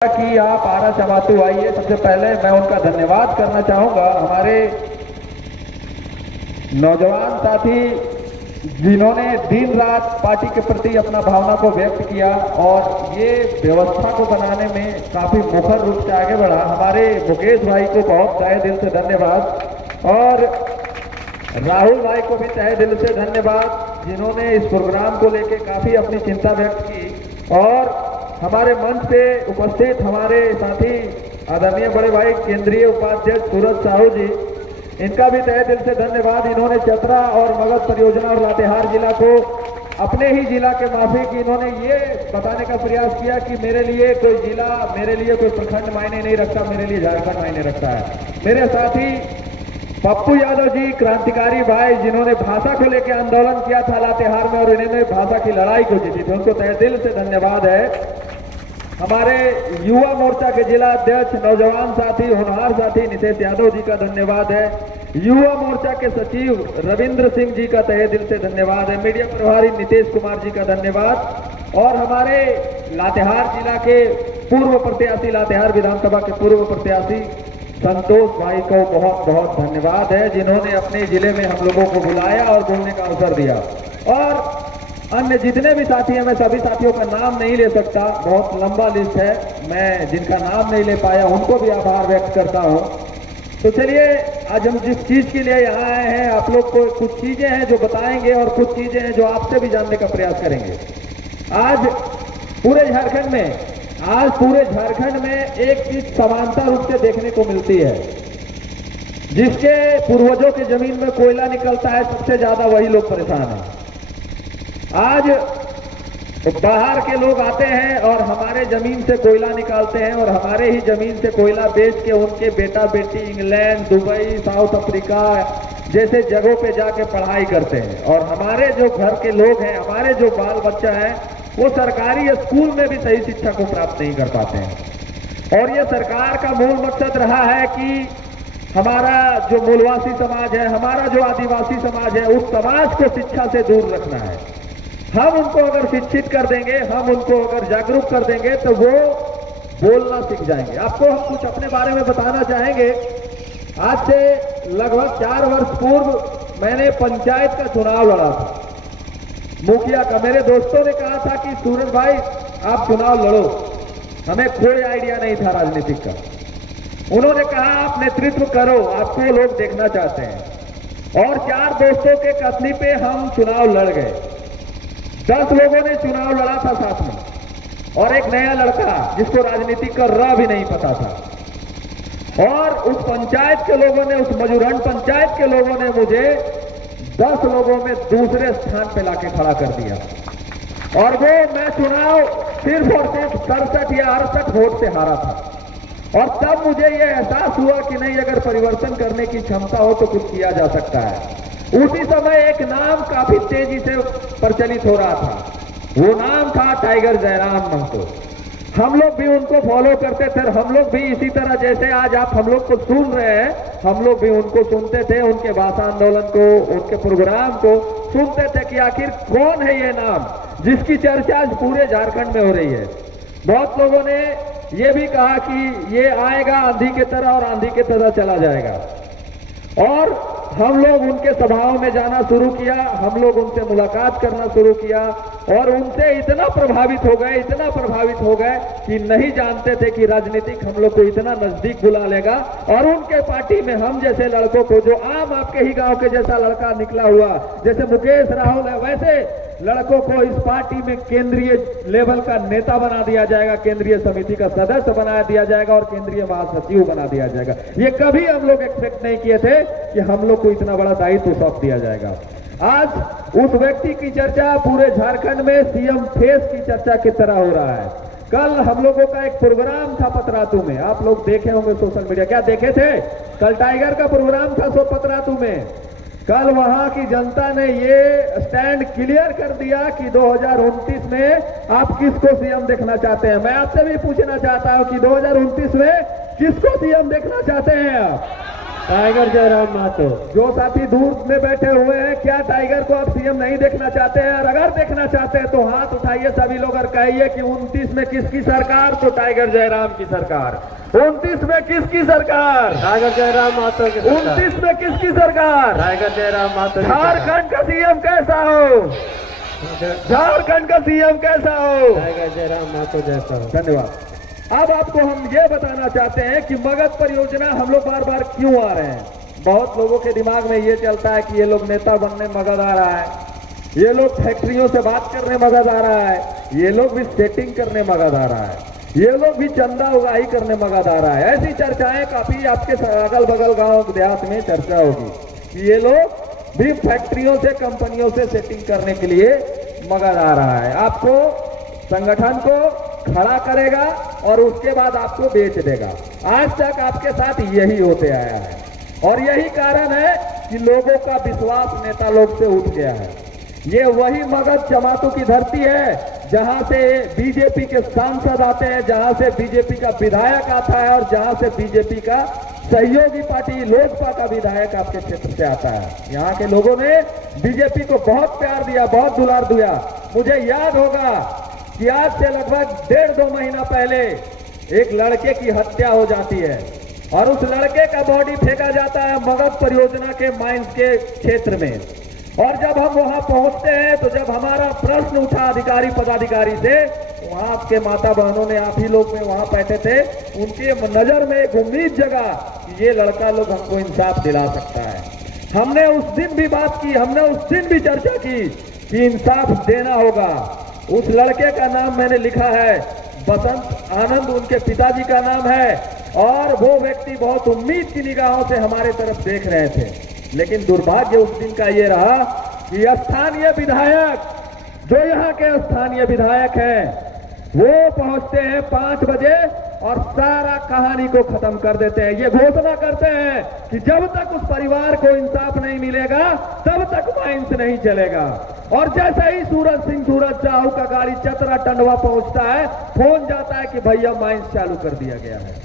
कि आप आरा चमातू आइए। सबसे पहले मैं उनका धन्यवाद करना चाहूंगा, हमारे नौजवान साथी जिन्होंने दिन रात पार्टी के प्रति अपना भावना को व्यक्त किया और ये व्यवस्था को बनाने में काफी मुखर रूप से आगे बढ़ा। हमारे मुकेश भाई को बहुत तहे दिल से धन्यवाद और राहुल भाई को भी तहे दिल से धन्यवाद, जिन्होंने इस प्रोग्राम को लेकर काफी अपनी चिंता व्यक्त की। और हमारे मंच पे उपस्थित हमारे साथी आदरणीय बड़े भाई केंद्रीय उपाध्यक्ष सूरज साहू जी, इनका भी तहे दिल से धन्यवाद। इन्होंने चतरा और मगध परियोजना और लातेहार जिला को अपने ही जिला के माफिक इन्होंने ये बताने का प्रयास किया कि मेरे लिए कोई जिला, मेरे लिए कोई प्रखंड मायने नहीं रखता, मेरे लिए झारखंड मायने रखता है। मेरे साथी पप्पू यादव जी, क्रांतिकारी भाई, जिन्होंने भाषा को लेकर आंदोलन किया था लातेहार में और इन्होंने भाषा की लड़ाई को जीती थी, उनको तहे दिल से धन्यवाद है। हमारे युवा मोर्चा के जिला अध्यक्ष, नौजवान साथी, होनहार साथी नितेश यादव जी का धन्यवाद है। युवा मोर्चा के सचिव रविंद्र सिंह जी का तहे दिल से धन्यवाद है। मीडिया प्रभारी नितेश कुमार जी का धन्यवाद और हमारे लातेहार जिला के पूर्व प्रत्याशी, लातेहार विधानसभा के पूर्व प्रत्याशी संतोष भाई को बहुत बहुत धन्यवाद है, जिन्होंने अपने जिले में हम लोगों को बुलाया और बोलने का अवसर दिया। और अन्य जितने भी साथी हैं, मैं सभी साथियों का नाम नहीं ले सकता, बहुत लंबा लिस्ट है, मैं जिनका नाम नहीं ले पाया उनको भी आभार व्यक्त करता हूं। तो चलिए, आज हम जिस चीज के लिए यहाँ आए हैं, आप लोग को कुछ चीजें हैं जो बताएंगे और कुछ चीजें हैं जो आपसे भी जानने का प्रयास करेंगे। आज पूरे झारखंड में एक चीज समानता रूप से देखने को मिलती है, जिसके पूर्वजों के जमीन में कोयला निकलता है सबसे ज्यादा वही लोग परेशान हैं। आज बाहर के लोग आते हैं और हमारे जमीन से कोयला निकालते हैं और हमारे ही जमीन से कोयला बेच के उनके बेटा बेटी इंग्लैंड, दुबई, साउथ अफ्रीका जैसे जगहों पे जाके पढ़ाई करते हैं। और हमारे जो घर के लोग हैं, हमारे जो बाल बच्चा है, वो सरकारी स्कूल में भी सही शिक्षा को प्राप्त नहीं कर पाते हैं। और ये सरकार का मूल मकसद रहा है कि हमारा जो मूलवासी समाज है, हमारा जो आदिवासी समाज है, उस समाज को शिक्षा से दूर रखना है। हम उनको अगर शिक्षित कर देंगे, हम उनको अगर जागरूक कर देंगे तो वो बोलना सीख जाएंगे। आपको हम कुछ अपने बारे में बताना चाहेंगे। आज से लगभग 4 वर्ष पूर्व मैंने पंचायत का चुनाव लड़ा था, मुखिया का। मेरे दोस्तों ने कहा था कि सूरज भाई आप चुनाव लड़ो, हमें कोई आइडिया नहीं था राजनीतिक का। उन्होंने कहा आप नेतृत्व करो, आपको लोग देखना चाहते हैं। और 4 दोस्तों के कथनी पे हम चुनाव लड़ गए। 10 लोगों ने चुनाव लड़ा था साथ में और एक नया लड़का जिसको राजनीति का र भी नहीं पता था। और उस पंचायत के लोगों ने, उस मजूरहंड पंचायत के लोगों ने मुझे 10 लोगों में दूसरे स्थान पे लाके खड़ा कर दिया। और वो मैं चुनाव सिर्फ और सिर्फ 67 या 68 वोट से हारा था। और तब मुझे ये एहसास हुआ कि नहीं, अगर परिवर्तन करने की क्षमता हो तो कुछ किया जा सकता है। उसी समय एक नाम काफी तेजी से प्रचलित हो रहा था, वो नाम था टाइगर जयराम महतो। हम लोग भी उनको फॉलो करते थे, हम लोग भी इसी तरह जैसे आज आप हम लोग को सुन रहे हैं, हम लोग भी उनको सुनते थे, उनके भाषा आंदोलन को, उनके प्रोग्राम को सुनते थे कि आखिर कौन है ये नाम जिसकी चर्चा आज पूरे झारखंड में हो रही है। बहुत लोगों ने ये भी कहा कि ये आएगा आंधी की तरह और आंधी की तरह चला जाएगा। और हम लोग उनके सभाओं में जाना शुरू किया, हम लोग उनसे मुलाकात करना शुरू किया और उनसे इतना प्रभावित हो गए कि नहीं जानते थे कि राजनीतिक हम लोग को इतना नजदीक बुला लेगा। और उनके पार्टी में हम जैसे लड़कों को, जो आम आपके ही गांव के जैसा लड़का निकला हुआ, जैसे मुकेश राहुल है, वैसे लड़कों को इस पार्टी में केंद्रीय लेवल का नेता बना दिया जाएगा, केंद्रीय समिति का सदस्य बना दिया जाएगा और केंद्रीय महासचिव बना दिया जाएगा। ये कभी हम लोग एक्सपेक्ट नहीं किए थे कि हम लोग को इतना बड़ा दायित्व सौंप दिया जाएगा। आज उस व्यक्ति की चर्चा पूरे झारखंड में सीएम फेस की चर्चा की तरह हो रहा है। कल हम लोगों का एक प्रोग्राम था पतरातू में, आप लोग देखे होंगे सोशल मीडिया। क्या देखे थे? कल टाइगर का प्रोग्राम था पतरातू में। कल वहां की जनता ने ये स्टैंड क्लियर कर दिया कि 2029 में आप किसको सीएम देखना चाहते हैं। मैं आपसे भी पूछना चाहता हूं कि 2029 में किसको सीएम देखना चाहते हैं आप? टाइगर जयराम महतो। जो साथी दूर में बैठे हुए हैं, क्या टाइगर को आप सीएम नहीं देखना चाहते हैं? और अगर देखना चाहते हैं तो हाथ उठाइए सभी लोग और कहिए कि 29 में किसकी सरकार? तो टाइगर जयराम की सरकार। 29 में किसकी सरकार? टाइगर जयराम महतो की सरकार। 29 में किसकी सरकार? टाइगर जयराम महतो की सरकार। झारखंड का सीएम कैसा हो? झारखंड का सीएम कैसा हो? टाइगर जयराम महतो जैसा हो। धन्यवाद। अब आपको हम ये बताना चाहते हैं कि मगध परियोजना हम लोग बार बार क्यों आ रहे हैं। बहुत लोगों के दिमाग में ये चलता है कि ये लोग नेता बनने मगध आ रहा है, ये लोग फैक्ट्रियों से बात करने मगध आ रहा है, ये लोग भी सेटिंग करने मगध आ रहा है, ये लोग भी चंदा उगाही करने मगध आ रहा है। ऐसी चर्चाएं काफी आपके अगल बगल गांव देहात में चर्चा होगी कि ये लोग भी फैक्ट्रियों से कंपनियों से सेटिंग करने के लिए मगध आ रहा है। आपको संगठन को खड़ा करेगा और उसके बाद आपको बेच देगा। आज तक आपके साथ यही होते आया है और यही कारण है कि लोगों का विश्वास नेता लोग से उठ गया है। ये वही मगध जमातों की धरती है जहां से बीजेपी के सांसद आते हैं, जहां से बीजेपी का विधायक आता है और जहां से बीजेपी का सहयोगी पार्टी लोजपा का विधायक आपके क्षेत्र से आता है। यहाँ के लोगों ने बीजेपी को बहुत प्यार दिया, बहुत दुलार दिया। मुझे याद होगा कि आज से लगभग 1.5-2 महीना पहले एक लड़के की हत्या हो जाती है और उस लड़के का बॉडी फेंका जाता है मगध परियोजना के माइंस के क्षेत्र में। और जब हम वहां पहुंचते हैं तो जब हमारा प्रश्न उठा अधिकारी पदाधिकारी से, तो वहां आपके माता बहनों ने, आप ही लोग में वहां बैठे थे, उनके नजर में एक उम्मीद जगा कि ये लड़का लोग हमको इंसाफ दिला सकता है। हमने उस दिन भी बात की, हमने उस दिन भी चर्चा की कि इंसाफ देना होगा। उस लड़के का नाम मैंने लिखा है, बसंत आनंद उनके पिताजी का नाम है और वो व्यक्ति बहुत उम्मीद की निगाहों से हमारे तरफ देख रहे थे। लेकिन दुर्भाग्य उस दिन का ये रहा कि स्थानीय विधायक, जो यहाँ के स्थानीय विधायक हैं, वो पहुंचते हैं 5 बजे और सारा कहानी को खत्म कर देते हैं। ये घोषणा करते हैं कि जब तक उस परिवार को इंसाफ नहीं मिलेगा तब तक माइंस नहीं चलेगा। और जैसे ही सूरज सिंह सूरज साहू का गाड़ी चतरा टंडवा पहुंचता है, फोन जाता है कि भैया माइंस चालू कर दिया गया है।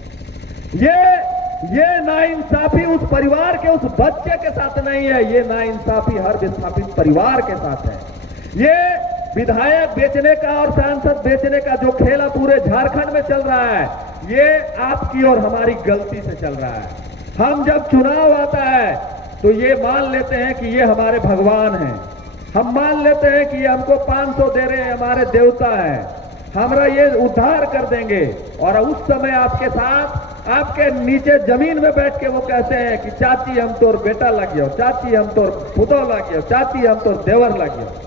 ये नाइंसाफी उस परिवार के, उस बच्चे के साथ नहीं है, ये नाइंसाफी हर विस्थापित परिवार के साथ है। ये विधायक बेचने का और सांसद बेचने का जो खेला पूरे झारखंड में चल रहा है, ये आपकी और हमारी गलती से चल रहा है। हम जब चुनाव आता है तो ये मान लेते हैं कि ये हमारे भगवान हैं, हम मान लेते हैं कि ये हमको 500 दे रहे हैं, हमारे देवता हैं, हमारा ये उद्धार कर देंगे। और उस समय आपके साथ, आपके नीचे जमीन में बैठ के वो कहते हैं कि चाची हम तोर बेटा लगियो, चाची हम तोर पुतो लगियो, चाची हम तोर देवर लगियो।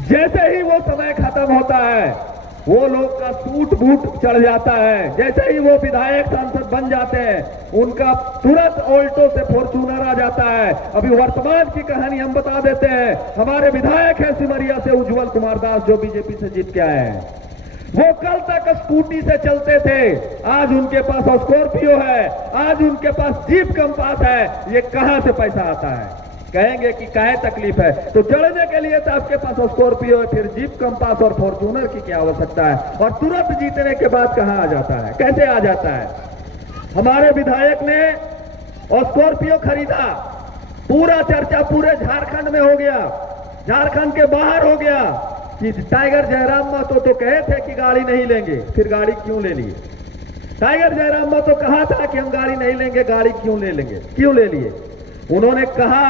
जैसे ही वो समय खत्म होता है, वो लोग का सूट बूट चढ़ जाता है। जैसे ही वो विधायक सांसद बन जाते हैं, उनका तुरंत ऑल्टो से फॉर्च्यूनर आ जाता है। अभी वर्तमान की कहानी हम बता देते हैं। हमारे विधायक है सिमरिया से उज्जवल कुमार दास, जो बीजेपी से जीत के आए हैं। वो कल तक स्कूटी से चलते थे, आज उनके पास स्कॉर्पियो है, आज उनके पास जीप कंपास है। ये कहां से पैसा आता है? कहेंगे कि काहे तकलीफ है, तो चढ़ने के लिए तो आपके पास स्कॉर्पियो है, फिर जीप कंपास और फॉर्च्यूनर की क्या आवश्यकता है? और तुरंत जीतने के बाद कहां आ जाता है, कैसे आ जाता है? हमारे विधायक ने स्कॉर्पियो खरीदा, पूरा चर्चा पूरे झारखंड में हो गया, झारखंड के बाहर हो गया कि टाइगर जयराम महतो तो कहे थे कि गाड़ी नहीं लेंगे, फिर गाड़ी क्यों ले लिए? टाइगर जयराम महतो कहा था कि हम गाड़ी नहीं लेंगे, गाड़ी क्यों ले लेंगे, क्यों ले लिए? उन्होंने कहा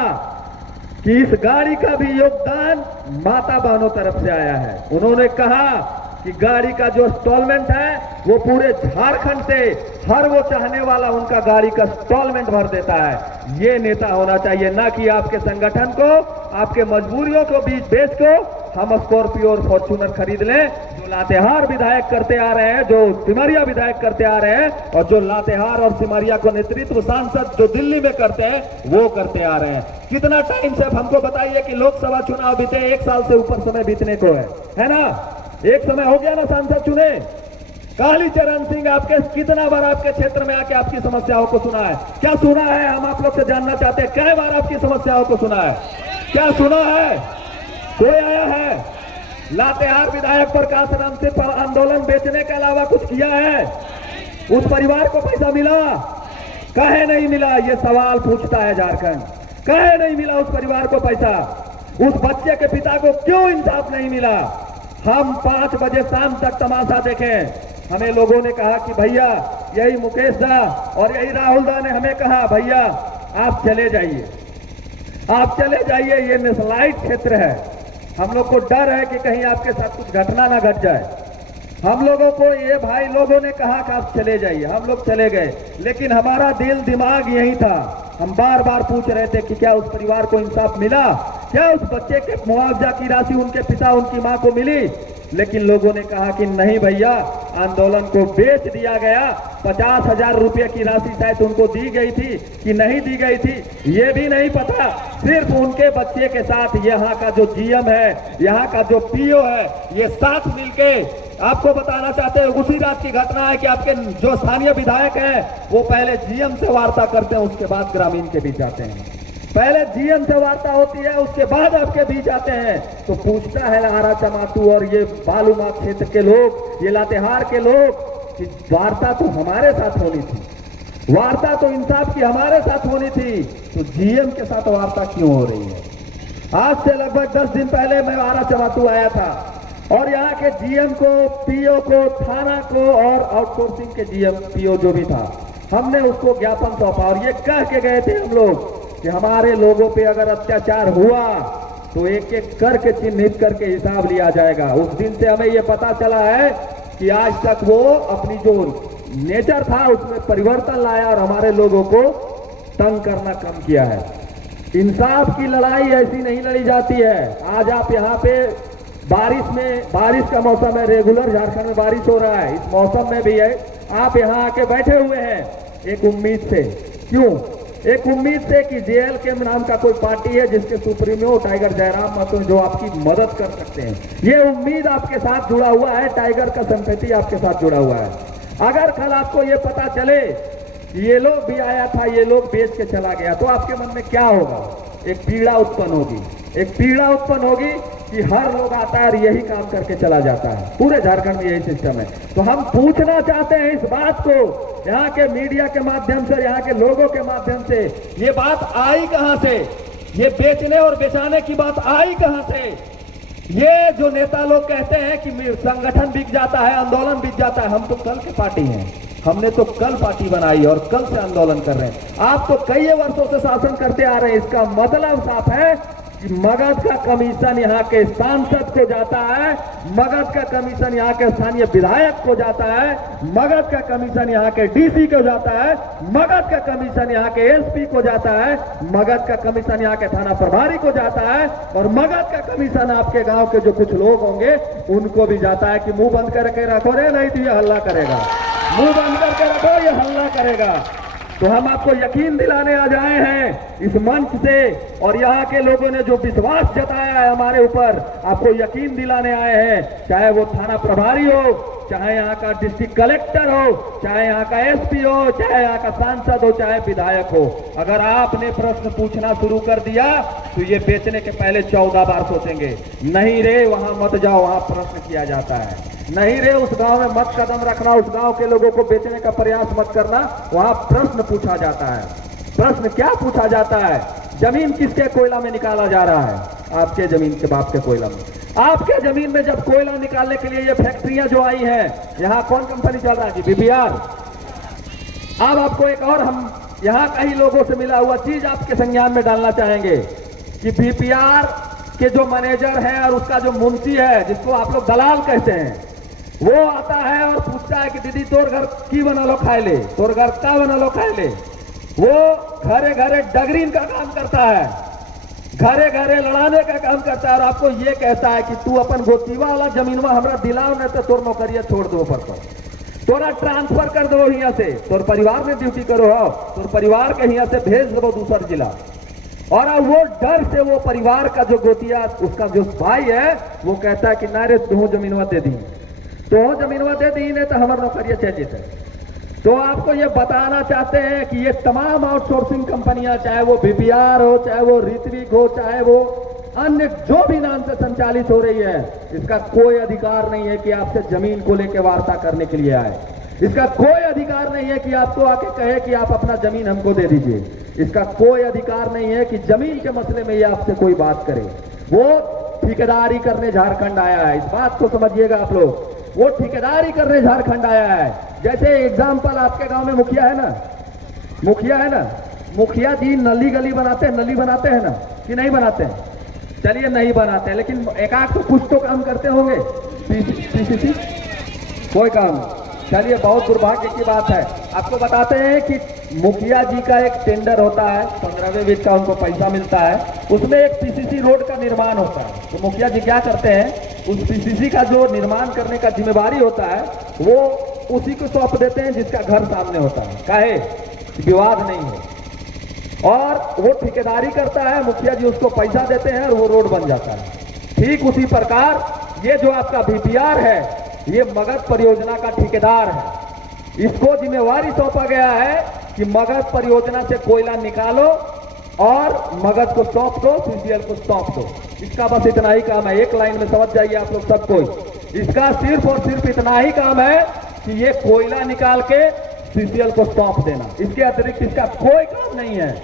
कि इस गाड़ी का भी योगदान माता बहनों तरफ से आया है। उन्होंने कहा कि गाड़ी का जो इंस्टॉलमेंट है वो पूरे झारखंड से हर वो चाहने वाला उनका गाड़ी का इंस्टॉलमेंट भर देता है। ये नेता होना चाहिए, ना कि आपके संगठन को, आपके मजबूरियों को बीच बेच को हम स्कॉर्पियो और फॉर्च्यूनर खरीद लें, जो लातेहार विधायक करते आ रहे हैं, जो सिमरिया विधायक करते आ रहे हैं, और जो लातेहार और सिमरिया को नेतृत्व सांसद जो दिल्ली में करते हैं वो करते आ रहे हैं। कितना टाइम से हमको बताइए कि लोकसभा चुनाव बीते, 1 साल से ऊपर समय बीतने को है ना? एक समय हो गया ना सांसद चुने। कालीचरण सिंह आपके कितना बार आपके क्षेत्र में आके आपकी समस्याओं को सुना है? क्या सुना है? हम आप लोग से जानना चाहते हैं, कई बार आपकी समस्याओं को सुना है? क्या सुना है? कोई आया है? लातेहार विधायक प्रकाश राम सिर्फ आंदोलन बेचने के अलावा कुछ किया है? उस परिवार को पैसा मिला? कहे नहीं मिला, ये सवाल पूछता है झारखंड। कहे नहीं मिला उस परिवार को पैसा, उस बच्चे के पिता को क्यों इंसाफ नहीं मिला? हम 5 बजे शाम तक तमाशा देखें। हमें लोगों ने कहा कि भैया, यही मुकेश दा और यही राहुल दा ने हमें कहा, भैया आप चले जाइए, आप चले जाइए, ये नेशनलाइज क्षेत्र है। हम लोग को डर है कि कहीं आपके साथ कुछ घटना ना घट जाए। हम लोगों को ये भाई लोगों ने कहा कि आप चले जाइए, हम लोग चले गए, लेकिन हमारा दिल दिमाग यही था। हम बार बार पूछ रहे थे कि क्या उस परिवार को इंसाफ मिला, क्या उस बच्चे के मुआवजा की राशि उनके पिता उनकी मां को मिली? लेकिन लोगों ने कहा कि नहीं भैया, आंदोलन को बेच दिया गया। 50,000 रुपये की राशि शायद उनको दी गई थी कि नहीं दी गई थी, ये भी नहीं पता। सिर्फ उनके बच्चे के साथ यहाँ का जो जीएम है, यहाँ का जो पीओ है, ये साथ मिलके आपको बताना चाहते हैं। उसी रात की घटना है कि आपके जो स्थानीय विधायक हैं वो पहले जीएम से वार्ता करते हैं, उसके बाद ग्रामीण के बीच जाते हैं। पहले जीएम से वार्ता होती है, उसके बाद आपके बीच आते हैं। तो पूछता है आरा चमातू और ये बालूमाथ क्षेत्र के लोग, ये लातेहार के लोग, कि वार्ता तो हमारे साथ होनी थी, वार्ता तो इंसाफ की हमारे साथ होनी थी, तो जीएम के साथ वार्ता क्यों हो रही है? आज से लगभग 10 दिन पहले मैं आरा चमातू आया था और यहाँ के जीएम को, पीओ को, थाना को और आउटसोर्सिंग के जीएम पीओ जो भी था, हमने उसको ज्ञापन सौंपा और ये कह के गए थे हम लोग कि हमारे लोगों पे अगर अत्याचार हुआ तो एक एक करके चिन्हित करके हिसाब लिया जाएगा। उस दिन से हमें ये पता चला है कि आज तक वो अपनी जो नेचर था उसमें परिवर्तन लाया और हमारे लोगों को तंग करना कम किया है। इंसाफ की लड़ाई ऐसी नहीं लड़ी जाती है। आज आप यहाँ पे बारिश का मौसम है, रेगुलर झारखंड में बारिश हो रहा है, इस मौसम में भी है, आप यहाँ आके बैठे हुए हैं एक उम्मीद से। क्यों? एक उम्मीद से कि जेएल के नाम का कोई पार्टी है जिसके सुप्रीमो टाइगर जयराम महतो जो आपकी मदद कर सकते हैं। ये उम्मीद आपके साथ जुड़ा हुआ है, टाइगर का संपत्ति आपके साथ जुड़ा हुआ है। अगर कल आपको ये पता चले ये लोग भी आया था, ये लोग बेच के चला गया, तो आपके मन में क्या होगा? एक पीड़ा उत्पन्न होगी, एक पीड़ा उत्पन्न होगी कि हर लोग आता है और यही काम करके चला जाता है। पूरे झारखंड में यही सिस्टम है। तो हम पूछना चाहते हैं इस बात को यहाँ के मीडिया के माध्यम से, यहाँ के लोगों के माध्यम से, ये बात आई कहां से? ये बेचने और बेचाने की बात आई कहां से? ये जो नेता लोग कहते हैं कि संगठन बिक जाता है, आंदोलन बिक जाता है, हम तो कल के पार्टी हैं, हमने तो कल पार्टी बनाई और कल से आंदोलन कर रहे हैं। आप तो कई वर्षों से शासन करते आ रहे हैं। इसका मतलब साफ है कि मगध का कमीशन यहाँ के सांसद को जाता है, मगध का कमीशन यहाँ के स्थानीय विधायक को जाता है, मगध का कमीशन यहाँ के डीसी को जाता है, मगध का कमीशन यहाँ के एसपी को जाता है, मगध का कमीशन यहाँ के थाना प्रभारी को जाता है और मगध का कमीशन आपके गांव के जो कुछ लोग होंगे उनको भी जाता है कि मुंह बंद करके रखो रे, नहीं तो ये हल्ला करेगा, मुंह बंद करके रखो, ये हल्ला करेगा। तो हम आपको यकीन दिलाने आ जाए हैं इस मंच से और यहाँ के लोगों ने जो विश्वास जताया है हमारे ऊपर, आपको यकीन दिलाने आए हैं। चाहे वो थाना प्रभारी हो, चाहे यहाँ का डिस्ट्रिक्ट कलेक्टर हो, चाहे यहाँ का एसपी हो, चाहे यहाँ का सांसद हो, चाहे विधायक हो, अगर आपने प्रश्न पूछना शुरू कर दिया तो ये बेचने के पहले 14 बार सोचेंगे। नहीं रे, वहां मत जाओ, वहां प्रश्न किया जाता है। नहीं रे, उस गांव में मत कदम रखना, उस गांव के लोगों को बेचने का प्रयास मत करना, वहां प्रश्न पूछा जाता है। प्रश्न क्या पूछा जाता है? जमीन किसके कोयला में निकाला जा रहा है? आपके जमीन के बाप के कोयला में। आपके जमीन में जब कोयला निकालने के लिए ये फैक्ट्रियां जो आई हैं, यहाँ कौन कंपनी चल रहा है? बीपीआर। अब आपको एक और हम यहाँ कई लोगों से मिला हुआ चीज आपके संज्ञान में डालना चाहेंगे कि बीपीआर के जो मैनेजर है और उसका जो मुंशी है, जिसको आप लोग दलाल कहते हैं, वो आता है और पूछता है कि दीदी तोर घर की बना लो खाए ले, तोर घर का बना लो खाए ले। वो घरे घरे डगरीन का काम करता है, घरे घरे लड़ाने का काम करता है और आपको ये कहता है कि तू अपन गोतीवा वाला जमीनवा हमरा दिलाओ, नहीं तो तोर नौकरिया छोड़ दो, पर तोरा ट्रांसफर कर दो यहाँ से, तोर परिवार में ड्यूटी करो, हो तोर परिवार के यहाँ से भेज दो दूसर जिला। और अब वो डर से वो परिवार का जो गोतिया, उसका जो भाई है, वो कहता है कि ना रे तू जमीनवा दे दी, तो जमीनवा दे दी, नहीं तो हमारा नौकरिया चल जेते। तो आपको ये बताना चाहते हैं कि ये तमाम आउटसोर्सिंग कंपनियां, चाहे वो बीपीआर हो, चाहे वो ऋत्विक हो, चाहे वो अन्य जो भी नाम से संचालित हो रही है, इसका कोई अधिकार नहीं है कि आपसे जमीन को लेकर वार्ता करने के लिए आए। इसका कोई अधिकार नहीं है कि आपको आके कहे कि आप अपना जमीन हमको दे दीजिए। इसका कोई अधिकार नहीं है कि जमीन के मसले में ये आपसे कोई बात करे। वो ठेकेदारी करने झारखंड आया है, इस बात को समझिएगा आप लोग। वो ठेकेदारी करने झारखंड आया है। जैसे एग्जाम्पल, आपके गांव में मुखिया है ना, मुखिया है ना, मुखिया जी नली गली बनाते हैं, नली बनाते हैं ना कि नहीं बनाते हैं? चलिए नहीं बनाते हैं, लेकिन एक आध तो कुछ तो काम करते होंगे। पीसीसी कोई काम। चलिए बहुत दुर्भाग्य की बात है। आपको बताते हैं कि मुखिया जी का एक टेंडर होता है, 15वें वित्त का उनको पैसा मिलता है, उसमें एक पीसीसी रोड का निर्माण होता है। तो मुखिया जी क्या करते हैं, उस पीसीसी का जो निर्माण करने का जिम्मेवारी होता है वो उसी को सौंप देते हैं जिसका घर सामने होता है, काहे विवाद नहीं हो। और वो ठेकेदारी करता है, मुखिया जी उसको पैसा देते हैं और वो रोड बन जाता है। ठीक उसी प्रकार ये जो आपका बीपीआर है, ये मगध परियोजना का ठेकेदार है। इसको जिम्मेवारी सौंपा गया है कि मगध परियोजना से कोयला निकालो और मगध को सौंप दो, सीसीएल को सौंप दो। इसका बस इतना ही काम है। एक लाइन में समझ जाइए आप लोग सब कोई। इसका सिर्फ और सिर्फ इतना ही काम है कि ये कोयला निकाल के सीसीएल को सौंप देना। इसके अतिरिक्त इसका कोई काम नहीं है।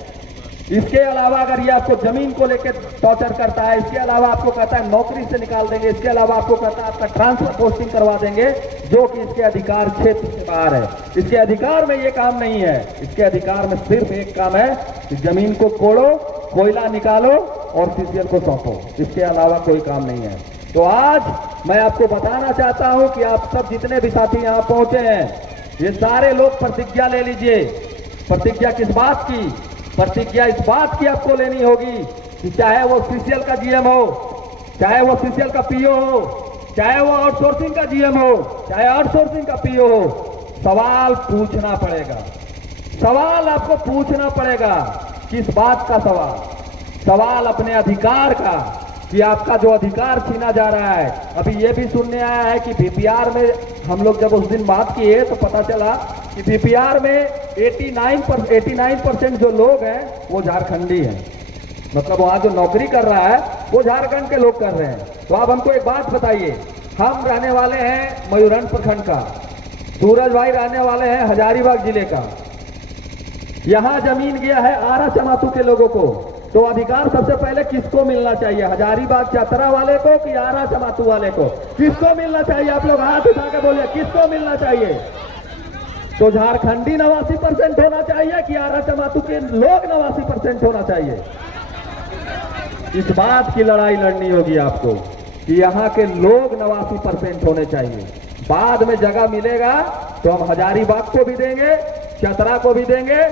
इसके अलावा अगर ये आपको जमीन को लेकर टॉर्चर करता है, इसके अलावा आपको कहता है नौकरी से निकाल देंगे, इसके अलावा आपको कहता है आपका ट्रांसफर पोस्टिंग करवा देंगे, जो कि इसके अधिकार क्षेत्र से बाहर है। इसके अधिकार में ये काम नहीं है। इसके अधिकार में सिर्फ एक काम है कि जमीन को कोड़ो, कोयला निकालो और सीसीएल को सौंपो। इसके अलावा कोई काम नहीं है। तो आज मैं आपको बताना चाहता हूं कि आप सब जितने भी साथी यहां पहुंचे हैं, ये सारे लोग प्रतिज्ञा ले लीजिए। प्रतिज्ञा किस बात की? प्रतिज्ञा इस बात की आपको लेनी होगी कि चाहे वो सीसीएल का जीएम हो, चाहे वो सीसीएल का पीओ हो, चाहे वो आउटसोर्सिंग का जीएम हो, चाहे आउटसोर्सिंग का पीओ हो, सवाल पूछना पड़ेगा। सवाल आपको पूछना पड़ेगा। किस बात का सवाल? सवाल अपने अधिकार का, कि आपका जो अधिकार छीना जा रहा है। अभी ये भी सुनने आया है कि बीपीआर में हम लोग जब उस दिन बात किए तो पता चला कि बीपीआर में 89% जो लोग हैं वो झारखंडी हैं। मतलब वहाँ जो नौकरी कर रहा है वो झारखंड के लोग कर रहे हैं। तो आप हमको एक बात बताइए, हम रहने वाले हैं मयूरन प्रखंड का, सूरज भाई रहने वाले हैं हजारीबाग जिले का। यहाँ जमीन गया है आरा चमातू के लोगों को। तो अधिकार सबसे पहले किसको मिलना चाहिए? हजारीबाग चतरा वाले को कि आरा चमातू वाले को? किसको मिलना चाहिए? आप लोग हाथ उठा के बोलिए, किसको मिलना चाहिए? तो झारखंडी 89% होना चाहिए कि आरा चमातू के लोग 89% होना चाहिए? इस बात की लड़ाई लड़नी होगी आपको कि यहाँ के लोग 89% होने चाहिए। बाद में जगह मिलेगा तो हम हजारीबाग को भी देंगे, चतरा को भी देंगे,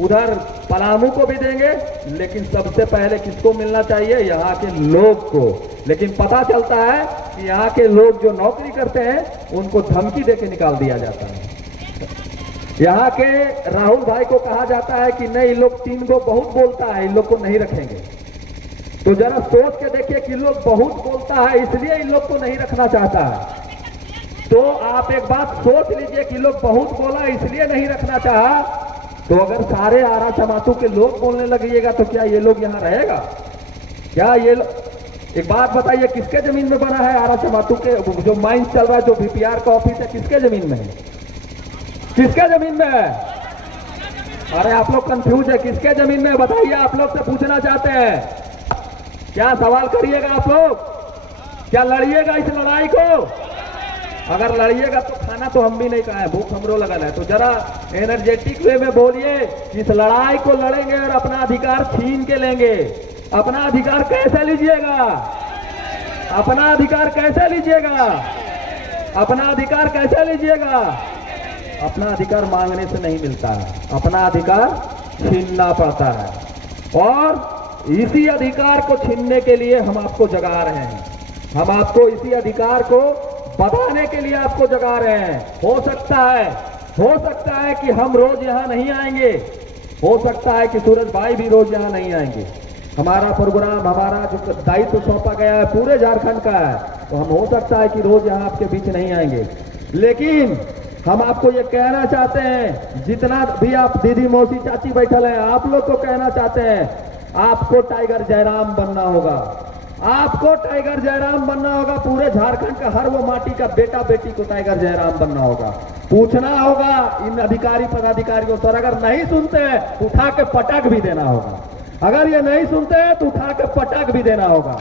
उधर पलामू को भी देंगे, लेकिन सबसे पहले किसको मिलना चाहिए? यहाँ के लोग को। लेकिन पता चलता है कि यहाँ के लोग जो नौकरी करते हैं उनको धमकी देके निकाल दिया जाता है। यहाँ के राहुल भाई को कहा जाता है कि नहीं, इन लोग 3 को बहुत बोलता है, इन लोग को नहीं रखेंगे। तो जरा सोच के देखिए कि लोग बहुत बोलता है इसलिए इन लोग को नहीं रखना चाहता है। तो आप एक बात सोच लीजिए कि लोग बहुत बोला इसलिए नहीं रखना चाहा, तो अगर सारे आरा चमातू के लोग बोलने लगेगा तो क्या ये लोग यहाँ रहेगा? क्या ये एक बात बताइए, किसके जमीन में बना है आरा चमातू के जो माइंस चल रहा है, जो बीपीआर का ऑफिस है, किसके जमीन में है? किसके जमीन में है? अरे आप लोग कंफ्यूज है, किसके जमीन में बताइए? आप लोग से पूछना चाहते हैं। क्या सवाल करिएगा आप लोग? क्या लड़िएगा इस लड़ाई को? अगर लड़िएगा तो खाना तो हम भी नहीं खाए, भूख हमरो लगल है। तो जरा एनर्जेटिक वे में बोलिए, इस लड़ाई को लड़ेंगे और अपना अधिकार छीन के लेंगे। अपना अधिकार कैसे लीजिएगा? अपना अधिकार कैसे लीजिएगा? अपना अधिकार कैसे लीजिएगा? अपना अधिकार मांगने से नहीं मिलता है, अपना अधिकार छीनना पड़ता है। और इसी अधिकार को छीनने के लिए हम आपको जगा रहे हैं। हम आपको इसी अधिकार को बताने के लिए आपको जगा रहे हैं। हो सकता है कि हम रोज यहाँ नहीं आएंगे, हो सकता है कि सूरज भाई भी रोज यहाँ नहीं आएंगे। हमारा प्रोग्राम, हमारा जो दायित्व सौंपा गया है पूरे झारखंड का है, तो हम हो सकता है कि रोज यहाँ आपके बीच नहीं आएंगे। लेकिन हम आपको ये कहना चाहते हैं, जितना भी आप दीदी मौसी चाची बैठल हैं, आप लोग को कहना चाहते हैं, आपको टाइगर जयराम बनना होगा। आपको टाइगर जयराम बनना होगा, पूरे झारखंड का हर वो माटी का बेटा बेटी को टाइगर जयराम बनना होगा। पूछना होगा इन अधिकारी पदाधिकारियों से, अगर नहीं सुनते हैं तो उठा के पटक भी देना होगा। अगर ये नहीं सुनते हैं तो उठा के पटक भी देना होगा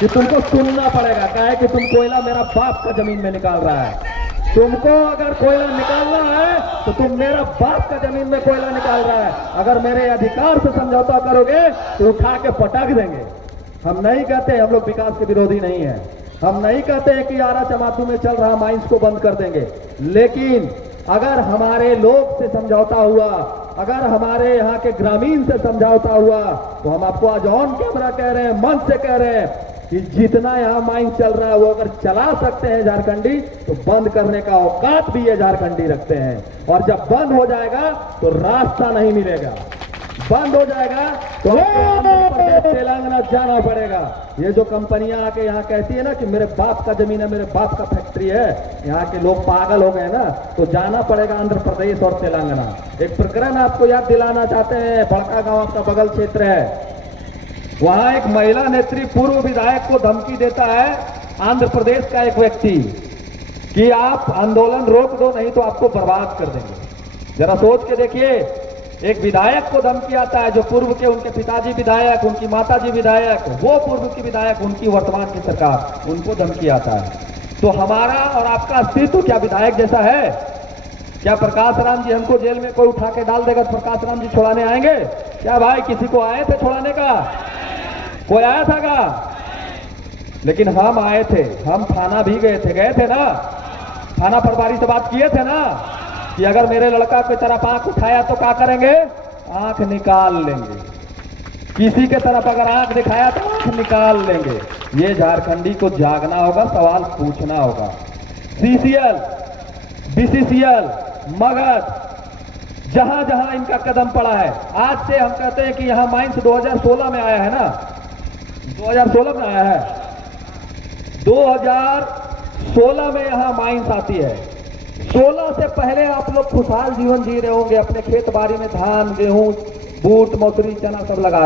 कि तुमको सुनना पड़ेगा। क्या है कि तुम कोयला मेरा बाप का जमीन में निकाल रहा है, तुमको अगर कोयला निकालना है तो तुम मेरा बाप का जमीन में कोयला निकाल रहा है। अगर मेरे अधिकार से समझौता करोगे तो उठा के पटक देंगे। हम नहीं कहते, हम लोग विकास के विरोधी नहीं है, हम नहीं कहते हैं कि आरा चमातू में चल रहा माइंस को बंद कर देंगे, लेकिन अगर हमारे लोग से समझौता हुआ, अगर हमारे यहाँ के ग्रामीण से समझौता हुआ, तो हम आपको आज ऑन कैमरा कह रहे हैं, मंच से कह रहे हैं कि जितना यहाँ माइंस चल रहा है वो अगर चला सकते हैं झारखंडी, तो बंद करने का औकात भी ये झारखंडी रखते हैं। और जब बंद हो जाएगा तो रास्ता नहीं मिलेगा, बंद हो जाएगा तो तेलंगाना जाना पड़ेगा। ये जो कंपनियां आके यहाँ कहती है ना कि मेरे बाप का जमीन है, मेरे बाप का फैक्ट्री है, यहाँ के लोग पागल हो गए ना, तो जाना पड़ेगा आंध्र प्रदेश और तेलंगाना। एक प्रकरण आपको याद दिलाना चाहते हैं, बड़का गांव आपका बगल क्षेत्र है, वहां एक महिला नेत्री पूर्व विधायक को धमकी देता है आंध्र प्रदेश का एक व्यक्ति कि आप आंदोलन रोक दो नहीं तो आपको बर्बाद कर देंगे। जरा सोच के देखिए, एक विधायक को धमकी आता है जो पूर्व के, उनके पिताजी विधायक, उनकी माताजी विधायक, वो पूर्व की विधायक, उनकी वर्तमान की सरकार, उनको धमकी आता है। तो हमारा और आपका अस्तित्व क्या विधायक जैसा है? क्या प्रकाश राम जी हमको जेल में कोई उठा के डाल देगा तो प्रकाश राम जी छुड़ाने आएंगे क्या? भाई किसी को आए थे छुड़ाने का? कोई आया था का? लेकिन हम आए थे, हम थाना भी गए थे ना, थाना प्रभारी से बात किए थे ना कि अगर मेरे लड़का की तरफ आंख उठाया तो क्या करेंगे? आंख निकाल लेंगे। किसी के तरफ अगर आंख दिखाया तो आंख निकाल लेंगे। ये झारखंडी को जागना होगा, सवाल पूछना होगा। सीसीएल, बीसीसीएल, मगध, जहां जहां इनका कदम पड़ा है, आज से हम कहते हैं कि यहां माइंस 2016 में आया है ना, 2016 में आया है, 2016 में यहां माइंस आती है। 16 से पहले आप लोग खुशहाल जीवन जी रहे होंगे, अपने खेत बाड़ी में धान, गेहूं, बूट, मसूरी, चना सब लगा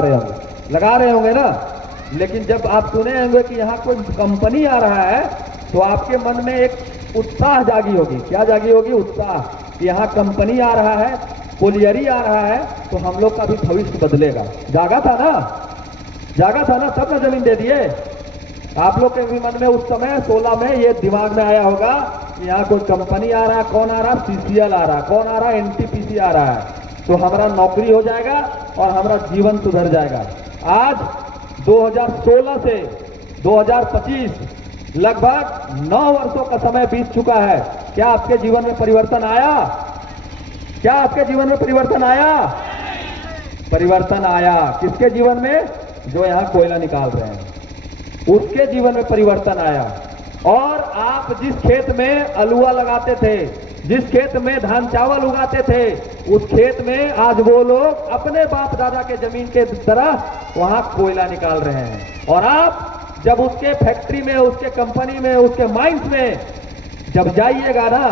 रहे होंगे ना। लेकिन जब आप सुने होंगे कि यहाँ कोई कंपनी आ रहा है तो आपके मन में एक उत्साह जागी होगी। क्या जागी होगी? उत्साह कि यहाँ कंपनी आ रहा है, कोलियरी आ रहा है, तो हम लोग का भी भविष्य बदलेगा। जागा था ना, जागा था ना, तब ना जमीन दे दिए। आप लोग के भी मन में उस समय 16 में ये दिमाग में आया होगा कि यहाँ कोई कंपनी आ रहा है। कौन आ रहा? सीसीएल आ रहा। कौन आ रहा? एनटीपीसी आ रहा है। तो हमारा नौकरी हो जाएगा और हमारा जीवन सुधर जाएगा। आज 2016 से 2025 लगभग 9 वर्षों का समय बीत चुका है। क्या आपके जीवन में परिवर्तन आया? क्या आपके जीवन में परिवर्तन आया? परिवर्तन आया। किसके जीवन में? जो यहाँ कोयला निकाल रहे हैं, उसके जीवन में परिवर्तन आया। और आप जिस खेत में अलुआ लगाते थे, जिस खेत में धान चावल उगाते थे, उस खेत में आज वो लोग अपने बाप दादा के जमीन के तरह वहां कोयला निकाल रहे हैं। और आप जब उसके फैक्ट्री में, उसके कंपनी में, उसके माइंस में जब जाइएगा ना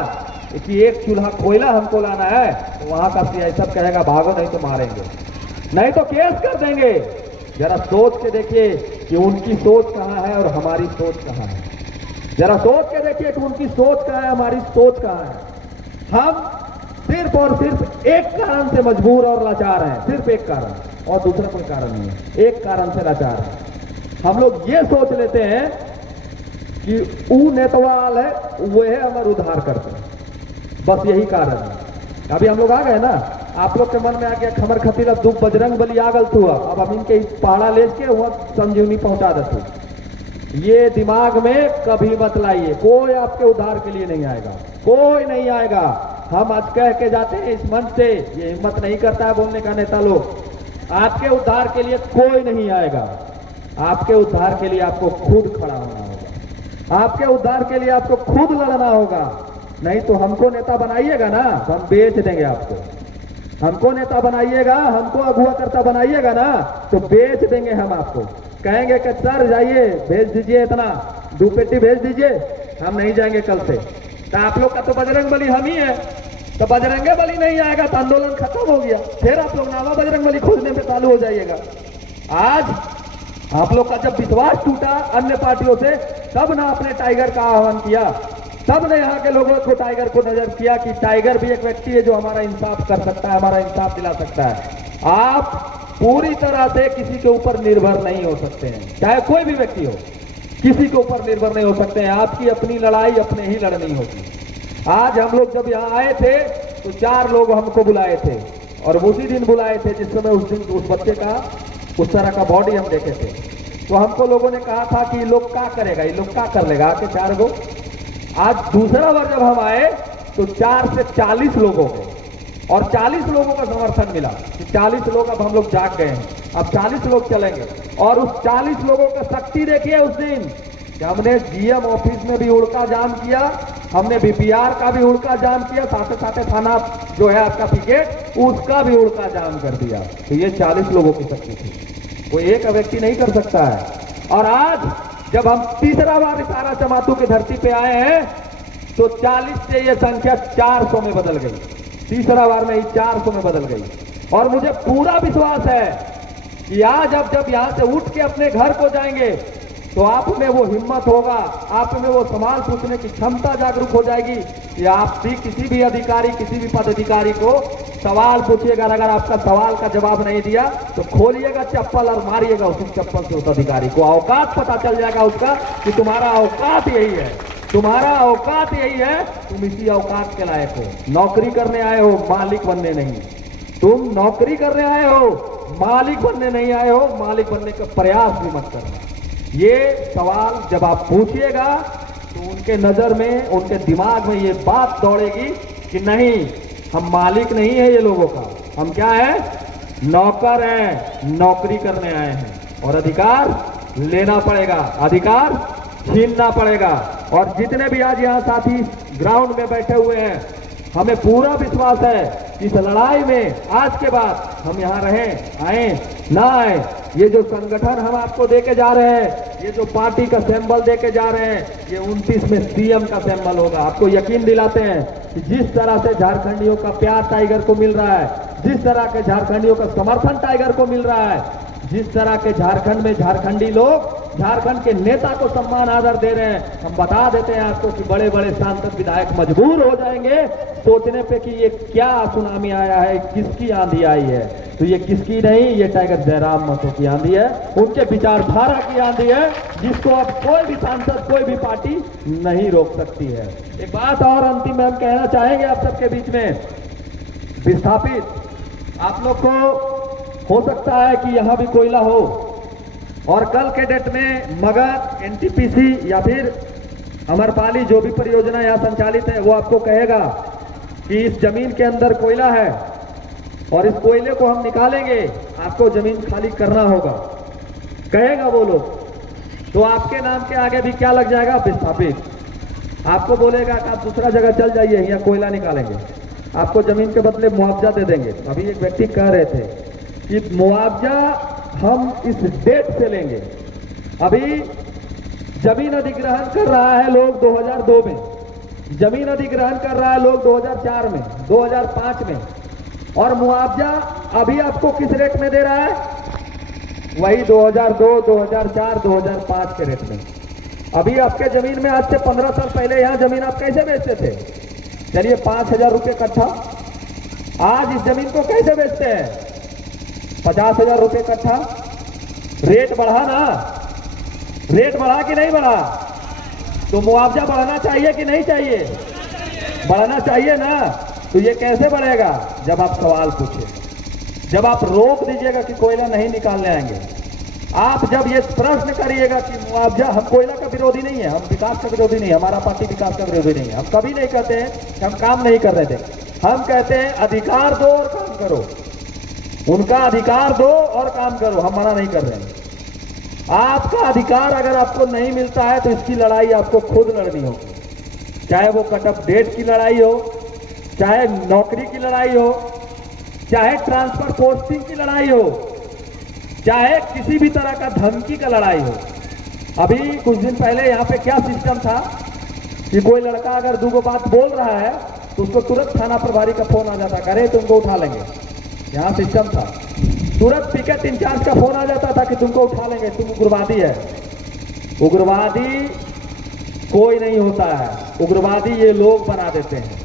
कि एक चूल्हा कोयला हमको लाना है, तो वहां का सीआई सब कहेगा भागो नहीं तो मारेंगे, नहीं तो केस कर देंगे। जरा सोच के देखिए कि उनकी सोच कहां है और हमारी सोच कहां है। जरा सोच के देखिए कि उनकी सोच कहां है, हमारी सोच कहां है। हम सिर्फ और सिर्फ एक कारण से मजबूर और लाचार हैं, सिर्फ एक कारण, और दूसरा कोई कारण नहीं है। एक कारण से लाचार है। हम लोग ये सोच लेते हैं कि ऊ नेतवाल है, वह हमारा उद्धार करते हैं, बस यही कारण है। अभी हम लोग आ गए ना, आप लोग के मन में आ गया खमर खतीला दुख बजरंग बली आगल थू, अब हम इनके पहाड़ा ले के वहां संजीवनी पहुंचा देते। ये दिमाग में कभी मत लाइए, कोई आपके उद्धार के लिए नहीं आएगा, कोई नहीं आएगा। हम आज कह के जाते हैं इस मंच से, ये हिम्मत नहीं करता है बोलने का नेता लोग, आपके उद्धार के लिए कोई नहीं आएगा। आपके उद्धार के लिए आपको खुद खड़ा होना होगा, आपके उद्धार के लिए आपको खुद लड़ना होगा। नहीं तो हमको नेता बनाइएगा ना तो हम बेच देंगे आपको। हमको नेता बनाइएगा, हमको अगुआ करता बनाइएगा ना तो बेच देंगे हम आपको। कहेंगे कि सर जाइए भेज दीजिए, इतना 2 पेटी भेज दीजिए, हम नहीं जाएंगे कल से। तो आप लोग का तो बजरंग बली हम ही है, तो बजरंगे बली नहीं आएगा तो आंदोलन खत्म हो गया। फिर आप लोग नावा बजरंग बली खोजने पे चालू हो जाइएगा। आज आप लोग का जब विश्वास टूटा अन्य पार्टियों से, तब ना आपने टाइगर का आह्वान किया, तब ने यहाँ के लोगों को टाइगर को नजर किया कि टाइगर भी एक व्यक्ति है जो हमारा इंसाफ कर सकता है, हमारा इंसाफ दिला सकता है। आप पूरी तरह से किसी के ऊपर निर्भर नहीं हो सकते हैं, चाहे कोई भी व्यक्ति हो, किसी के ऊपर निर्भर नहीं हो सकते हैं। आपकी अपनी लड़ाई अपने ही लड़नी होगी। आज हम लोग जब यहाँ आए थे तो 4 लोग हमको बुलाए थे, और उसी दिन बुलाए थे जिस समय उस दिन उस बच्चे का उस तरह का बॉडी हम देखे थे। तो हमको लोगों ने कहा था कि ये लोग क्या करेगा, ये लोग क्या कर लेगा आके 4 गो। आज दूसरा बार जब हम आए तो 4 से 40 लोग हो गए, और 40 लोगों का समर्थन मिला कि 40 लोग अब हम लोग जाग गए हैं, अब 40 लोग चलेंगे। और उस 40 लोगों का शक्ति देखिए उस दिन कि हमने डीएम ऑफिस में भी उड़का जाम किया, हमने बीपीआर का भी उड़का जाम किया, साथ साथ थाना जो है आपका पिकेट उसका भी उड़का जाम कर दिया। तो ये 40 लोगों की शक्ति थी, कोई एक व्यक्ति नहीं कर सकता है। और आज जब हम तीसरा बार इशारा जमातू की धरती पे आए हैं तो 40 से ये संख्या 400 में बदल गई, तीसरा बार में ही 400 में बदल गई। और मुझे पूरा विश्वास है कि आज अब जब यहां से उठ के अपने घर को जाएंगे तो आप में वो हिम्मत होगा, आप में वो सवाल पूछने की क्षमता जागरूक हो जाएगी कि आप भी किसी भी अधिकारी, किसी भी पदाधिकारी को सवाल पूछिएगा, अगर आपका सवाल का जवाब नहीं दिया तो खोलिएगा चप्पल और मारिएगा उसी चप्पल से उस अधिकारी को। औकात पता चल जाएगा उसका कि तुम्हारा औकात यही है, तुम्हारा औकात यही है, तुम इसी औकात के लायक हो। नौकरी करने आए हो, मालिक बनने नहीं। तुम नौकरी करने आए हो, मालिक बनने नहीं आए हो, मालिक बनने का प्रयास भी मत करना। ये सवाल जब आप पूछिएगा तो उनके नजर में, उनके दिमाग में ये बात दौड़ेगी कि नहीं, हम मालिक नहीं है ये लोगों का, हम क्या है, नौकर हैं, नौकरी करने आए हैं। और अधिकार लेना पड़ेगा, अधिकार छीनना पड़ेगा। और जितने भी आज यहाँ साथी ग्राउंड में बैठे हुए हैं, हमें पूरा विश्वास है इस लड़ाई में आज के बाद हम यहाँ रहें, आए ना आए, ये जो संगठन हम आपको देके जा रहे हैं, ये जो पार्टी का सिंबल देके जा रहे हैं, ये 29 में सीएम का सिंबल होगा। आपको यकीन दिलाते हैं कि जिस तरह से झारखंडियों का प्यार टाइगर को मिल रहा है, जिस तरह के झारखंडियों का समर्थन टाइगर को मिल रहा है, जिस तरह के झारखंड में झारखंडी लोग झारखंड के नेता को सम्मान आदर दे रहे हैं, हम बता देते हैं आपको कि बड़े बड़े सांसद विधायक मजबूर हो जाएंगे सोचने पे कि ये क्या सुनामी आया है, किसकी आंधी आई है। तो ये किसकी नहीं, ये टाइगर जयराम महतो की आंधी है, उनके विचारधारा की आंधी है, जिसको अब कोई भी सांसद, कोई भी पार्टी नहीं रोक सकती है। एक बात और अंतिम में हम कहना चाहेंगे आप सबके बीच में, विस्थापित आप लोग को हो सकता है कि यहाँ भी कोयला हो, और कल के डेट में मगध, एनटीपीसी या फिर अमरपाली जो भी परियोजना यहाँ संचालित है वो आपको कहेगा कि इस जमीन के अंदर कोयला है और इस कोयले को हम निकालेंगे, आपको जमीन खाली करना होगा, कहेगा वो लोग। तो आपके नाम के आगे भी क्या लग जाएगा, विस्थापित। आपको बोलेगा कि आप दूसरा जगह चल जाइए, यहाँ कोयला निकालेंगे, आपको जमीन के बदले मुआवजा दे देंगे। अभी एक व्यक्ति कह रहे थे कि मुआवजा हम इस डेट से लेंगे। अभी जमीन अधिग्रहण कर रहा है लोग 2002 में, जमीन अधिग्रहण कर रहा है लोग 2004 में, 2005 में, और मुआवजा अभी आपको किस रेट में दे रहा है, वही 2002, 2004, 2005 के रेट में। अभी आपके जमीन में आज से 15 साल पहले यहाँ जमीन आप कैसे बेचते थे, चलिए 5,000 रुपये कट्ठा, आज इस जमीन को कैसे बेचते हैं, 50,000 रुपये कट्ठा। रेट बढ़ा ना, रेट बढ़ा कि नहीं बढ़ा, तो मुआवजा बढ़ना चाहिए कि नहीं चाहिए, बढ़ना चाहिए ना। तो ये कैसे बढ़ेगा, जब आप सवाल पूछे, जब आप रोक दीजिएगा कि कोयला नहीं निकालने आएंगे, आप जब ये प्रश्न करिएगा कि मुआवजा, हम कोयला का विरोधी नहीं है, हम विकास का विरोधी नहीं है, हमारा पार्टी विकास का विरोधी नहीं है, हम कभी नहीं कहते हैं कि हम काम नहीं कर रहे थे, हम कहते हैं अधिकार दो और काम करो, उनका अधिकार दो और काम करो, हम मना नहीं कर रहे हैं। आपका अधिकार अगर आपको नहीं मिलता है तो इसकी लड़ाई आपको खुद लड़नी होगी, चाहे वो कट ऑफ डेट की लड़ाई हो, चाहे नौकरी की लड़ाई हो, चाहे ट्रांसफर पोस्टिंग की लड़ाई हो, चाहे किसी भी तरह का धमकी का लड़ाई हो। अभी कुछ दिन पहले यहाँ पे क्या सिस्टम था कि कोई लड़का अगर 2 बात बोल रहा है तो उसको तुरंत थाना प्रभारी का फोन आ जाता, करे तो उनको उठा लेंगे, यहाँ सिस्टम था। तुरंत पिकेट इंचार्ज का फोन आ जाता था कि तुमको उठा लेंगे, तुम उग्रवादी है। उग्रवादी कोई नहीं होता है, उग्रवादी ये लोग बना देते हैं।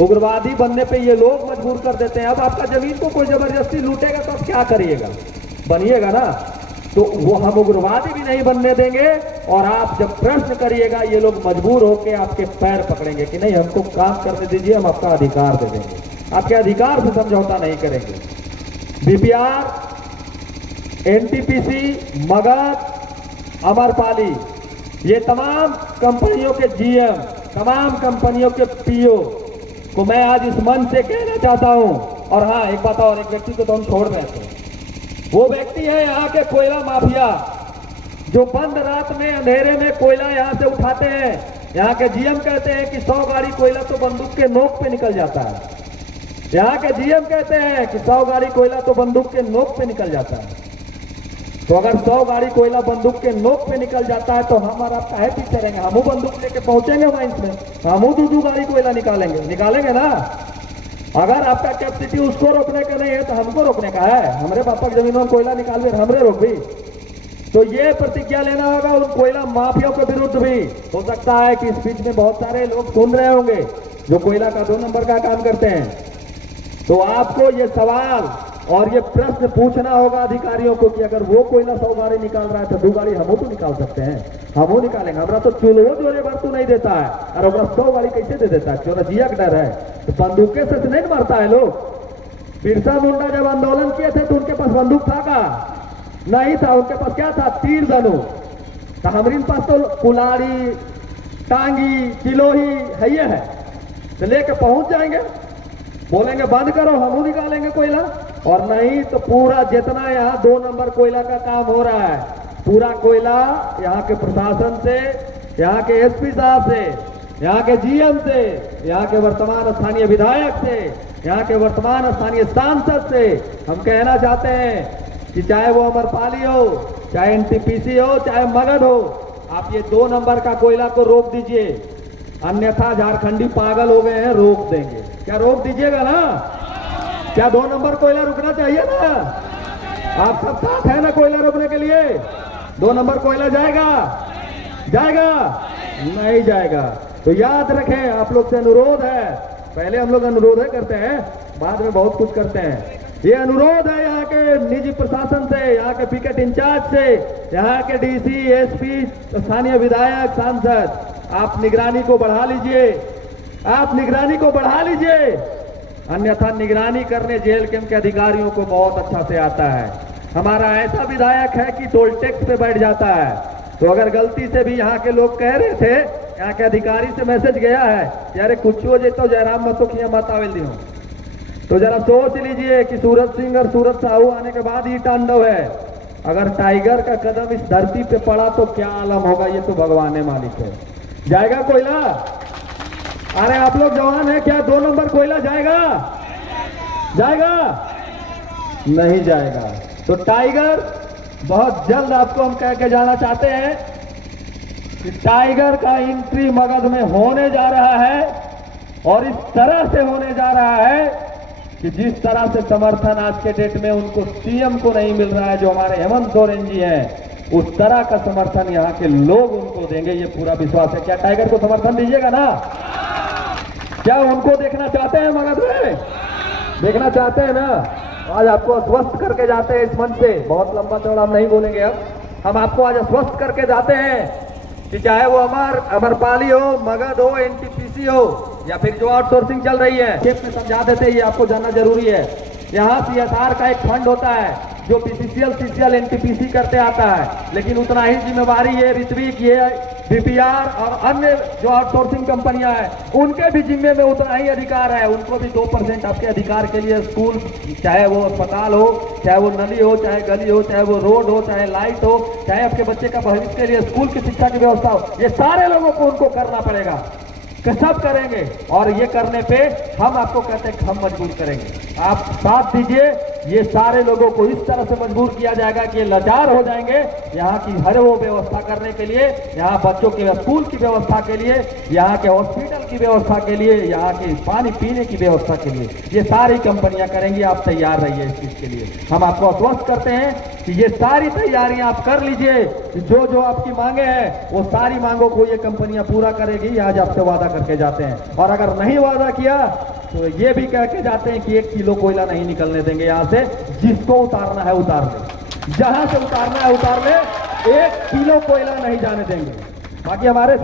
उग्रवादी बनने पे ये लोग मजबूर कर देते हैं। अब आपका जमीन को कोई जबरदस्ती लूटेगा तो आप क्या करिएगा, बनिएगा ना। तो वो हम उग्रवादी भी नहीं बनने देंगे। और आप जब प्रश्न करिएगा ये लोग मजबूर होकर आपके पैर पकड़ेंगे कि नहीं हमको काम करने दीजिए, हम आपका अधिकार दे देंगे। आपके अधिकार से समझौता नहीं करेंगे। बीपीआर, एनटीपीसी, मगध, अमरपाली, ये तमाम कंपनियों के जीएम, तमाम कंपनियों के पीओ को मैं आज इस मंच से कहना चाहता हूं। और हाँ, एक बात और, एक व्यक्ति को तो हम छोड़ रहे थे। वो व्यक्ति है यहाँ के कोयला माफिया, जो बंद रात में अंधेरे में कोयला यहाँ से उठाते हैं। यहाँ के जीएम कहते हैं कि 100 गाड़ी कोयला तो बंदूक के नोक पे निकल जाता है। यहाँ के जीएम कहते हैं कि 100 गाड़ी कोयला तो बंदूक के नोक पे निकल जाता है। तो अगर 100 गाड़ी कोयला बंदूक के नोक पे निकल जाता है तो हम और आप काहे पीछे रहेंगे? हमू बंदूक लेके पहुंचेंगे माइंस में, हमू 2-2 गाड़ी कोयला निकालेंगे ना। अगर आपका कैपेसिटी उसको रोकने का नहीं है तो हमको रोकने का है। हमारे पापा की जमीनों में कोयला निकाल भी हमरे रोक भी। तो ये प्रतिज्ञा लेना होगा उन कोयला माफियाओं के विरुद्ध भी। हो सकता है कि इस बीच में बहुत सारे लोग सुन रहे होंगे जो कोयला का 2 नंबर का काम करते हैं। तो आपको ये सवाल और ये प्रश्न पूछना होगा अधिकारियों को कि अगर वो कोयला 100 गाड़ी निकाल रहा है तो 2 गाड़ी हम तो निकाल सकते हैं, हम निकालेंगे। हमारा तो चूल्हो जोरे बरतू नहीं देता है और हमारा 100 गाड़ी कैसे दे देता है? चोरा जिया का डर है। तो बंदूके से नहीं मारता है लोग। बिरसा मुंडा जब आंदोलन किए थे तो उनके पास बंदूक था का? नहीं था। उनके पास क्या था? तीर धनुष। तो हमारे पास तो कुलाड़ी, टांगी, चिलोही है, तो लेके पहुंच जाएंगे, बोलेंगे बंद करो, हम निकालेंगे कोयला। और नहीं तो पूरा जितना यहाँ 2 नंबर कोयला का काम हो रहा है, पूरा कोयला यहाँ के प्रशासन से, यहाँ के एसपी साहब से, यहाँ के जीएम से, यहाँ के वर्तमान स्थानीय विधायक से, यहाँ के वर्तमान स्थानीय सांसद से हम कहना चाहते हैं कि चाहे वो अमरपाली हो, चाहे एनटीपीसी हो, चाहे मगध हो, आप ये 2 नंबर का कोयला को रोक दीजिए, अन्यथा झारखंडी पागल हो गए हैं, रोक देंगे। क्या रोक दीजिएगा ना? क्या 2 नंबर कोयला रुकना चाहिए ना? आप सब साथ है ना कोयला रोकने के लिए? 2 नंबर कोयला जाएगा? नहीं जाएगा। तो याद रखें, आप लोग से अनुरोध है, पहले हम लोग अनुरोध करते हैं, बाद में बहुत कुछ करते हैं। ये अनुरोध है यहाँ के निजी प्रशासन से, यहाँ के पिकेट इंचार्ज से, यहाँ के डीसी, एसपी, स्थानीय विधायक, सांसद, आप निगरानी को बढ़ा लीजिए, आप निगरानी को बढ़ा लीजिए। अन्यथा निगरानी करने जेल के अधिकारियों को बहुत अच्छा से आता है। हमारा ऐसा विधायक है कि टोल टैक्स पे बैठ जाता है। तो अगर गलती से भी यहाँ के लोग कह रहे थे, यहाँ के अधिकारी से मैसेज गया है कि अरे कुछ हो जाए तो जयराम मतो खिया बतावेल दी हूँ, तो जरा सोच लीजिए कि सूरज सिंह और सूरज साहू आने के बाद ही तांडव है। अगर टाइगर का कदम इस धरती पे पड़ा तो क्या आलम होगा, ये तो भगवान ने मालिक है। जाएगा कोयला? अरे आप लोग जवान है क्या? 2 नंबर कोयला जाएगा? नहीं जाएगा। तो टाइगर, बहुत जल्द आपको हम कह के जाना चाहते हैं कि टाइगर का एंट्री मगध में होने जा रहा है, और इस तरह से होने जा रहा है कि जिस तरह से समर्थन आज के डेट में उनको सीएम को नहीं मिल रहा है, जो हमारे हेमंत सोरेन जी हैं, उस तरह का समर्थन यहाँ के लोग उनको देंगे, ये पूरा विश्वास है। क्या टाइगर को समर्थन दीजिएगा ना? क्या उनको देखना चाहते हैं मगध में? देखना चाहते हैं ना? आज आपको आश्वस्त करके जाते हैं इस मंच से, बहुत लंबा चौड़ा हम नहीं बोलेंगे। अब हम आपको आज आश्वस्त करके जाते हैं कि चाहे वो अमरपाली हो, मगध हो, एनटीपीसी हो, या फिर जो आउटसोर्सिंग चल रही है, केस में समझा देते हैं, ये आपको जानना जरूरी है। यहाँ सीएसआर का एक फंड होता है जो बीसीसीएल, सीसीएल, एनटीपीसी करते आता है, लेकिन उतना ही जिम्मेवारी ये ऋत्विक, ये बीपीआर और अन्य जो आउटसोर्सिंग कंपनियां हैं, उनके भी जिम्मे में उतना ही अधिकार है। उनको भी 2% आपके अधिकार के लिए स्कूल, चाहे वो अस्पताल हो, चाहे वो नली हो, चाहे गली हो, चाहे वो रोड हो, चाहे लाइट हो, चाहे आपके बच्चे का भविष्य के लिए स्कूल की शिक्षा की व्यवस्था हो, ये सारे लोगों को उनको करना पड़ेगा। सब करेंगे, और ये करने पे हम आपको कहते हैं कि हम मजबूर करेंगे। आप साथ दीजिए, ये सारे लोगों को इस तरह से मजबूर किया जाएगा कि ये लाचार हो जाएंगे यहाँ की हर वो व्यवस्था करने के लिए, यहाँ बच्चों के स्कूल की व्यवस्था के लिए, यहाँ के हॉस्पिटल की व्यवस्था के लिए, यहाँ की पानी पीने की व्यवस्था के लिए, ये सारी कंपनियां करेंगी। आप तैयार रहिए इस चीज के लिए। हम आपको आश्वस्त करते हैं कि ये सारी तैयारियां आप कर लीजिए। जो जो आपकी मांगे हैं वो सारी मांगों को ये कंपनियां पूरा करेगी, आज आपसे वादा करके जाते हैं। और अगर नहीं वादा किया तो ये भी कह के जाते हैं कि 1 किलो कोयला नहीं निकलने देंगे यहाँ से। जिसको उतारना है उतार ले, जहां से उतारना है उतार ले, 1 किलो कोयला नहीं जाने देंगे। बाकी हमारे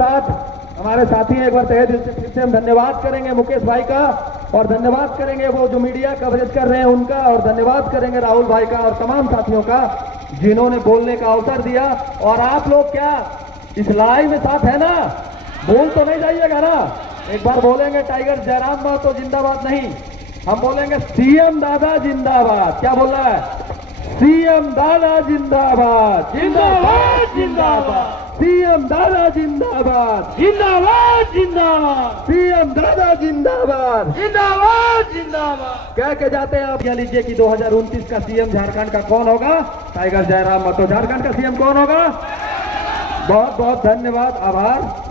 साथी हैं, एक बार तहे दिल से फिर से हम धन्यवाद करेंगे मुकेश भाई का, और धन्यवाद करेंगे वो जो मीडिया कवरेज कर रहे हैं उनका, और धन्यवाद करेंगे राहुल भाई का और तमाम साथियों का जिन्होंने बोलने का अवसर दिया। और आप लोग क्या इस लड़ाई में साथ है ना? बोल तो नहीं जाइएगा ना? एक बार बोलेंगे टाइगर जयराम महतो जिंदाबाद नहीं, हम बोलेंगे सीएम दादा जिंदाबाद। क्या बोल रहा है? सीएम दादा जिंदाबाद, जिंदाबाद जिंदाबाद। सीएम दादा जिंदाबाद, जिंदाबाद जिंदाबाद सीएम दादा जिंदाबाद, जिंदाबाद जिंदाबाद। कह के जाते हैं आप। यह लीजिए कि 2029 का सीएम झारखंड का कौन होगा? टाइगर जयराम महतो। झारखंड का सीएम कौन होगा? बहुत बहुत धन्यवाद, आभार।